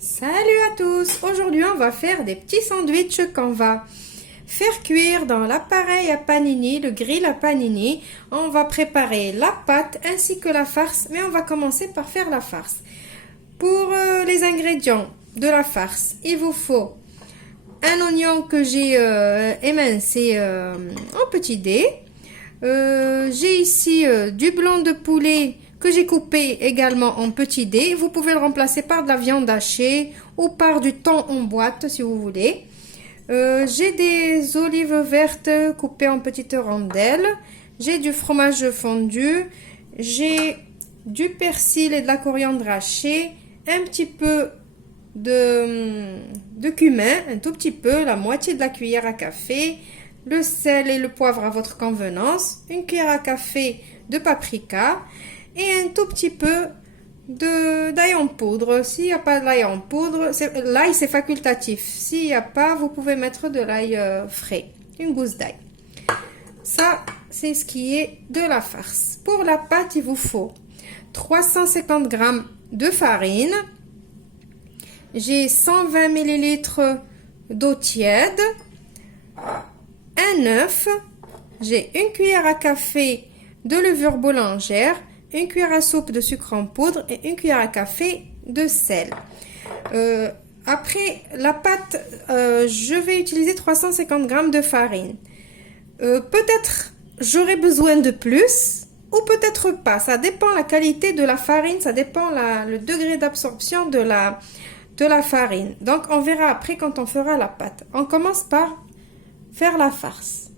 Salut à tous! Aujourd'hui, on va faire des petits sandwichs qu'on va faire cuire dans l'appareil à panini, le grill à panini. On va préparer la pâte ainsi que la farce, mais on va commencer par faire la farce. Pour les ingrédients de la farce, il vous faut un oignon que j'ai émincé en petits dés. J'ai ici du blanc de poulet que j'ai coupé également en petits dés. Vous pouvez le remplacer par de la viande hachée ou par du thon en boîte si vous voulez. J'ai des olives vertes coupées en petites rondelles. J'ai du fromage fondu. J'ai du persil et de la coriandre hachée. Un petit peu de cumin, un tout petit peu, la moitié de la cuillère à café. Le sel et le poivre à votre convenance. Une cuillère à café de paprika. Et un tout petit peu d'ail en poudre. S'il n'y a pas d'ail en poudre, l'ail c'est facultatif. S'il n'y a pas, vous pouvez mettre de l'ail frais, une gousse d'ail. Ça, c'est ce qui est de la farce. Pour la pâte, il vous faut 350 g de farine. J'ai 120 ml d'eau tiède, un œuf. J'ai une cuillère à café de levure boulangère, une cuillère à soupe de sucre en poudre et une cuillère à café de sel. Après la pâte, je vais utiliser 350 g de farine. Peut-être j'aurai besoin de plus ou peut-être pas. Ça dépend la qualité de la farine, ça dépend le degré d'absorption de la farine. Donc on verra après quand on fera la pâte. On commence par faire la farce.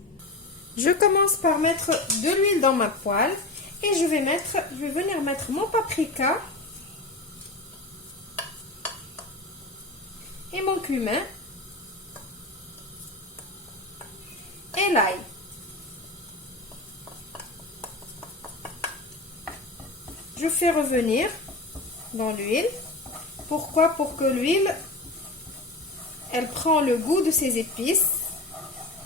Je commence par mettre de l'huile dans ma poêle. Et je vais venir mettre mon paprika et mon cumin et l'ail. Je fais revenir dans l'huile. Pourquoi? Pour que l'huile, elle prend le goût de ses épices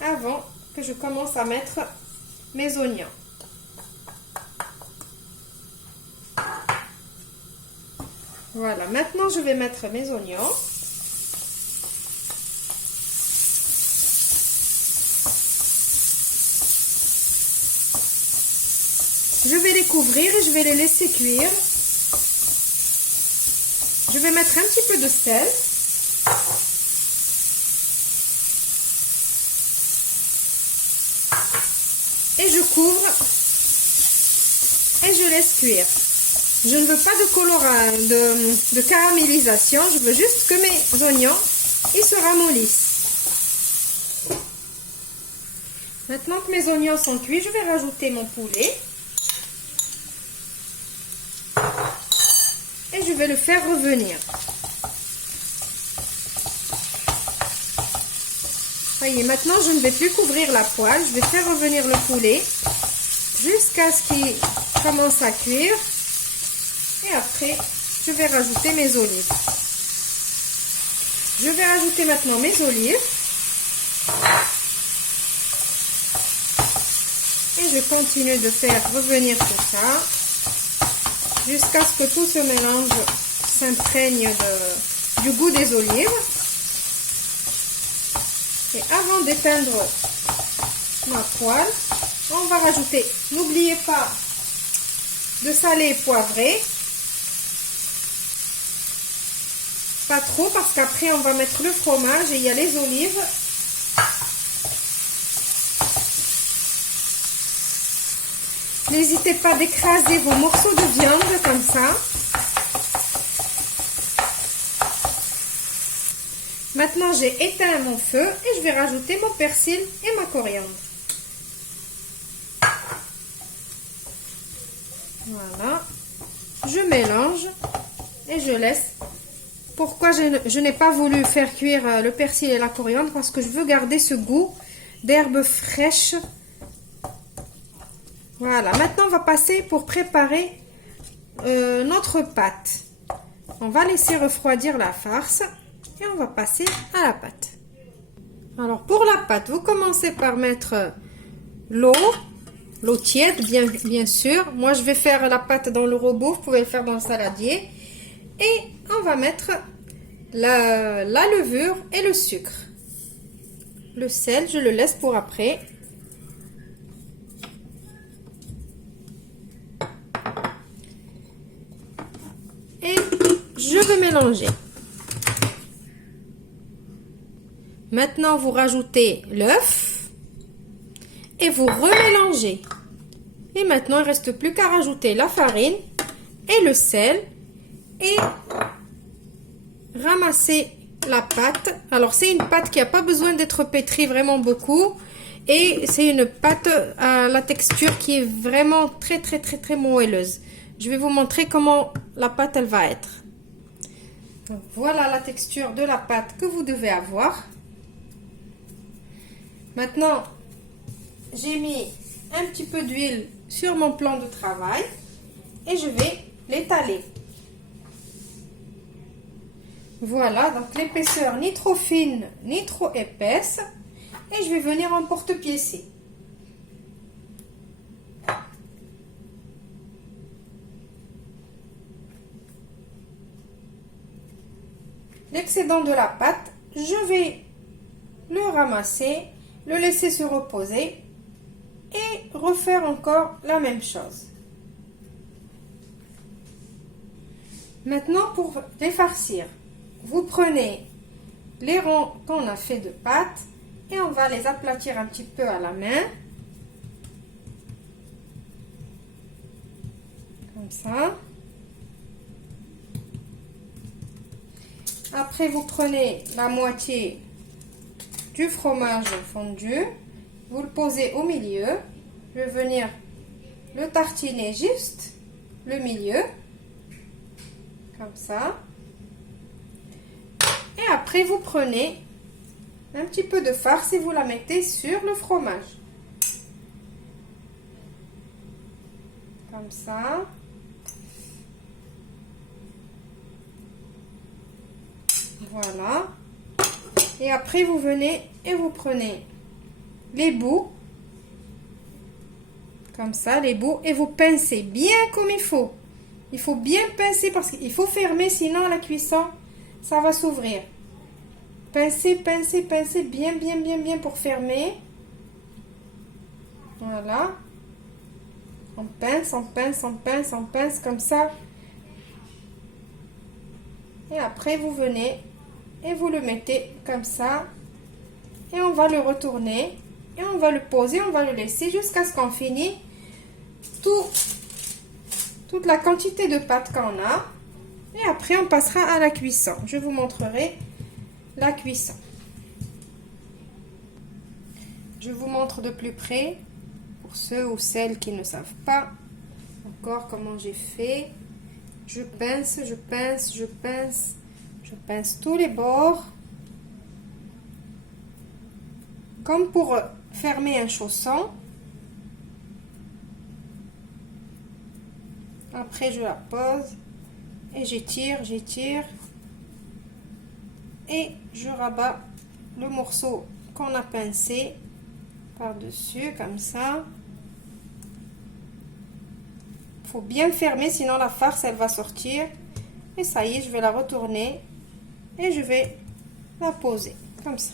avant que je commence à mettre mes oignons. Voilà, maintenant je vais mettre mes oignons. Je vais les couvrir et je vais les laisser cuire. Je vais mettre un petit peu de sel. Et je couvre et je laisse cuire. Je ne veux pas de colorant, de caramélisation. Je veux juste que mes oignons ils se ramollissent. Maintenant que mes oignons sont cuits, je vais rajouter mon poulet. Et je vais le faire revenir. Voyez, maintenant je ne vais plus couvrir la poêle. Je vais faire revenir le poulet jusqu'à ce qu'il commence à cuire. Et après, je vais rajouter mes olives. Je vais rajouter maintenant mes olives. Et je continue de faire revenir tout ça jusqu'à ce que tout ce mélange s'imprègne du goût des olives. Et avant d'éteindre ma poêle, on va rajouter, n'oubliez pas de saler et poivrer. Pas trop parce qu'après on va mettre le fromage et il y a les olives. N'hésitez pas d'écraser vos morceaux de viande comme ça. Maintenant j'ai éteint mon feu et je vais rajouter mon persil et ma coriandre. Voilà. Je mélange et je laisse. Pourquoi je n'ai pas voulu faire cuire le persil et la coriandre? Parce que je veux garder ce goût d'herbes fraîches. Voilà, maintenant on va passer pour préparer notre pâte. On va laisser refroidir la farce et on va passer à la pâte. Alors pour la pâte, vous commencez par mettre l'eau tiède bien sûr. Moi je vais faire la pâte dans le robot, vous pouvez le faire dans le saladier. Et on va mettre la levure et le sucre. Le sel, je le laisse pour après. Et je vais mélanger. Maintenant, vous rajoutez l'œuf et vous remélangez. Et maintenant, il ne reste plus qu'à rajouter la farine et le sel et ramasser la pâte. Alors, c'est une pâte qui n'a pas besoin d'être pétrie vraiment beaucoup. Et c'est une pâte à la texture qui est vraiment très moelleuse. Je vais vous montrer comment la pâte elle va être. Donc, voilà la texture de la pâte que vous devez avoir. Maintenant, j'ai mis un petit peu d'huile sur mon plan de travail et je vais l'étaler. Voilà, donc l'épaisseur ni trop fine ni trop épaisse. Et je vais venir en porte-piécer. L'excédent de la pâte, je vais le ramasser, le laisser se reposer et refaire encore la même chose. Maintenant, pour les farcir, vous prenez les ronds qu'on a fait de pâte et on va les aplatir un petit peu à la main. Comme ça. Après, vous prenez la moitié du fromage fondu. Vous le posez au milieu. Je vais venir le tartiner juste le milieu. Comme ça. Et après, vous prenez un petit peu de farce et vous la mettez sur le fromage. Comme ça. Voilà. Et après, vous venez et vous prenez les bouts. Comme ça, les bouts. Et vous pincez bien comme il faut. Il faut bien pincer parce qu'il faut fermer, sinon à la cuisson, ça va s'ouvrir. Pincez, pincez, pincez bien pour fermer. Voilà. On pince, on pince, on pince, on pince comme ça. Et après, vous venez et vous le mettez comme ça. Et on va le retourner. Et on va le poser, on va le laisser jusqu'à ce qu'on finisse toute la quantité de pâte qu'on a. Et après, on passera à la cuisson. Je vous montrerai la cuisson. Je vous montre de plus près pour ceux ou celles qui ne savent pas encore comment j'ai fait. Je pince, je pince, je pince, je pince tous les bords comme pour fermer un chausson. Après, je la pose et j'étire et je rabats le morceau qu'on a pincé par-dessus comme ça. Il faut bien fermer, sinon la farce elle va sortir. Et ça y est, je vais la retourner et je vais la poser comme ça.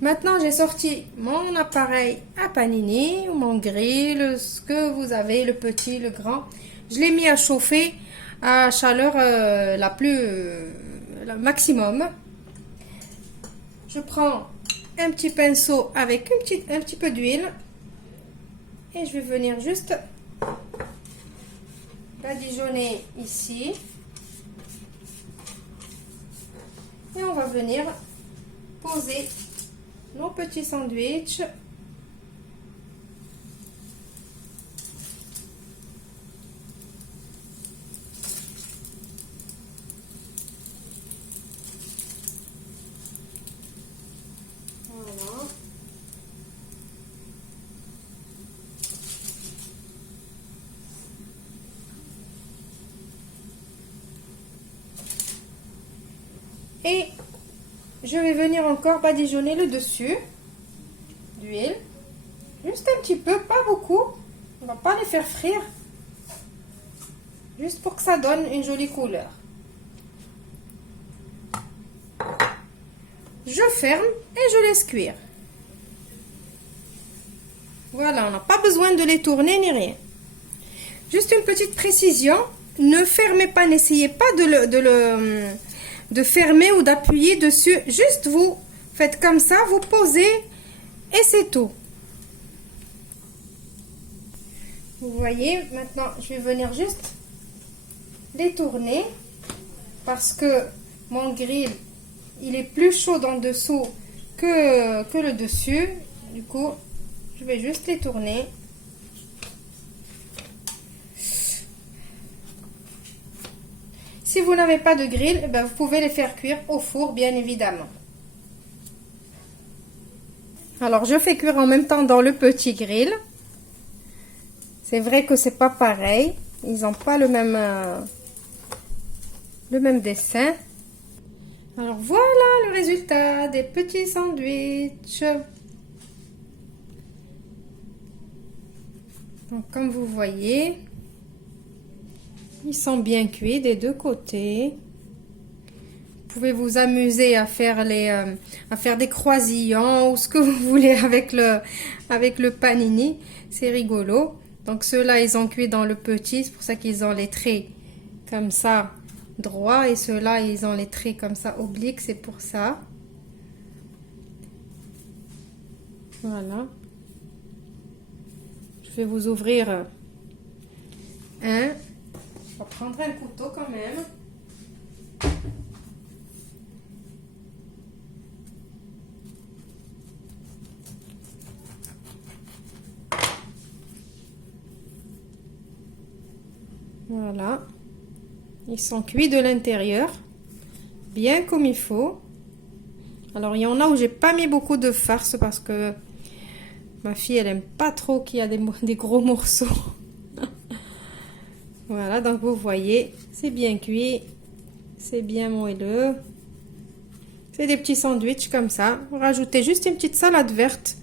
Maintenant, j'ai sorti mon appareil à panini, mon grill, ce que vous avez, le petit, le grand. Je l'ai mis à chauffer à chaleur le maximum. Je prends un petit pinceau avec un petit peu d'huile et je vais venir juste badigeonner ici. Et on va venir poser nos petits sandwichs. Voilà. Et je vais venir encore badigeonner le dessus d'huile. Juste un petit peu, pas beaucoup. On va pas les faire frire. juste pour que ça donne une jolie couleur. Je ferme et je laisse cuire. Voilà, on n'a pas besoin de les tourner ni rien. Juste une petite précision, ne fermez pas, n'essayez pas de fermer ou d'appuyer dessus. Juste vous faites comme ça, vous posez et c'est tout. Vous voyez, maintenant je vais venir juste les tourner parce que mon grill, il est plus chaud en dessous que le dessus. Du coup, je vais juste les tourner. Si vous n'avez pas de grill, eh ben, vous pouvez les faire cuire au four, bien évidemment. Alors, je fais cuire en même temps dans le petit grill. C'est vrai que c'est pas pareil. Ils n'ont pas le même dessin. Alors, voilà le résultat des petits sandwichs. Donc, comme vous voyez, ils sont bien cuits des deux côtés. Vous pouvez vous amuser à faire des croisillons ou ce que vous voulez avec le panini. C'est rigolo. Donc ceux-là, ils ont cuit dans le petit. C'est pour ça qu'ils ont les traits comme ça droits. Et ceux-là, ils ont les traits comme ça obliques. C'est pour ça. Voilà. Je vais vous ouvrir un. Je vais prendre un couteau quand même. Voilà. Ils sont cuits de l'intérieur. Bien comme il faut. Alors, il y en a où j'ai pas mis beaucoup de farce parce que ma fille, elle aime pas trop qu'il y a des gros morceaux. Voilà, donc vous voyez, c'est bien cuit. C'est bien moelleux. C'est des petits sandwichs comme ça. Vous rajoutez juste une petite salade verte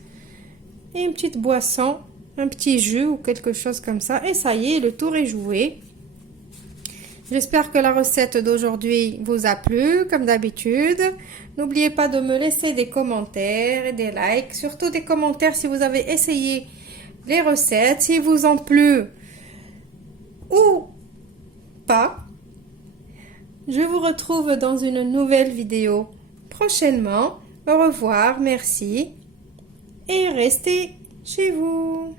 et une petite boisson, un petit jus ou quelque chose comme ça. Et ça y est, le tour est joué. J'espère que la recette d'aujourd'hui vous a plu, comme d'habitude. N'oubliez pas de me laisser des commentaires et des likes. Surtout des commentaires si vous avez essayé les recettes, si vous ont plu ou pas. Je vous retrouve dans une nouvelle vidéo prochainement. Au revoir, merci et restez chez vous.